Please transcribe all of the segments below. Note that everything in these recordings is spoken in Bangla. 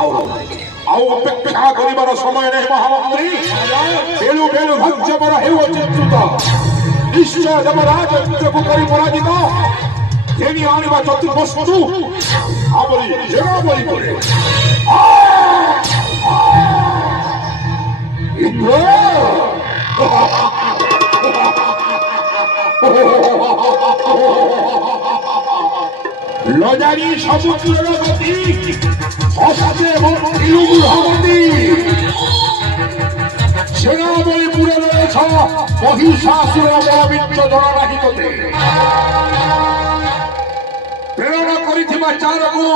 ଆଉ ଅପେକ୍ଷା କରିବାର ସମୟ ନାହିଁ ମହାମନ୍ତ୍ରୀ। ବେଳୁ ବେଳୁ ଭାଗ୍ୟବର ହେଉଅଛି ଚ୍ୟୁତ। ନିଶ୍ଚୟ ଦେବରାଜ ଯୁଦ୍ଧକୁ କରି ପରାଜିତ ଘେନି ଆଣିବା ଚତୁର୍ବସ୍ତୁ ଆମରି ଜେନାବଳି ପରେ। লজারি সমুদ্রের গতি হস্তে ভক্তি সেনাবলীপুরে রয়েছ মহিষাসুরের বলবিদ্য জননাহিততে প্রেরণা করিথিবা চারকু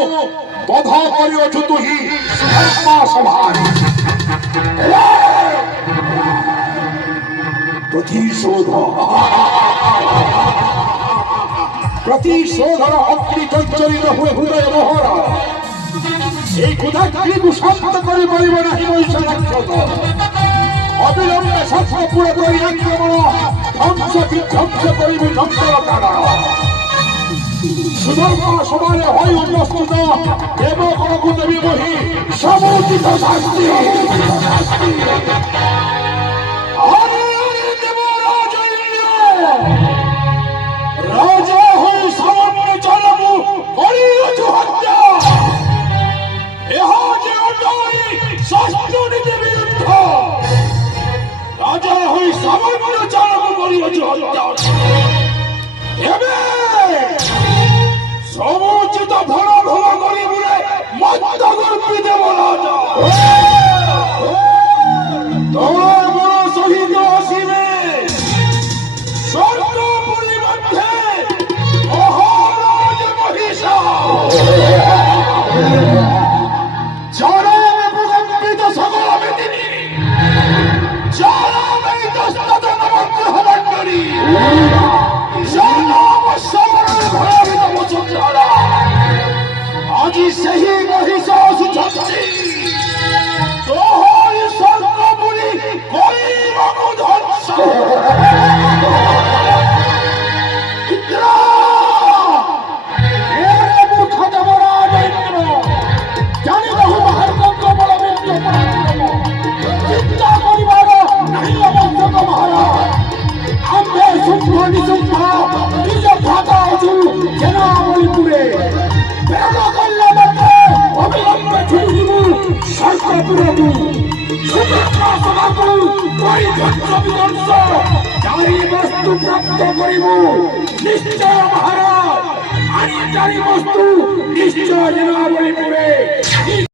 বধ করিଅছু তুহি সুধর্মা সভায়। প্রতিশোধর অগ্নি জর্জরিত হুয়ে হৃদয় মোহর। এই ক্ষুধাগ্নিকু শান্ত করিপারিব নাহি মহিষা রাক্ষস। অবিলম্বে শস্ত্রপুর করি আক্রমণ ধ্বংস বিধ্বংস করিবে যন্ত্র কারণ। সুধর্মা সমানে হয় উপস্থিত দেব করকু দেবী মহি সমুচিত শাস্তি। রাজা হয়ে সামান্য চালাবু করিয়াছ হত্যা। এহা যে অন্যায় শাস্ত্রনীতির বিরুদ্ধ। রাজা হয়ে সামান্য চালাবু করিয়াছ হত্যা। এবে সমুচিত ভোলা ভোলা করি বলে মাত্রা গর্পি দেব রাজা। তোমার বড় শহীদ আসিবে স্বর্গপুরী মধ্যে মহারাজ মহিষা। চরমে প্রকম্পিত সকল মেদিনী চরমে ইতস্তত নমন্ত্র হবান্ডরী আজি সেই মহিষা আসুছন্তি তোহরি স্বর্গপুরী করিবাকু ধ্বংস। প্রাপ্ত করিব নিশ্চয় মহারাজ। আনি চারি বস্তু নিশ্চয় জেনাবলীপুরে।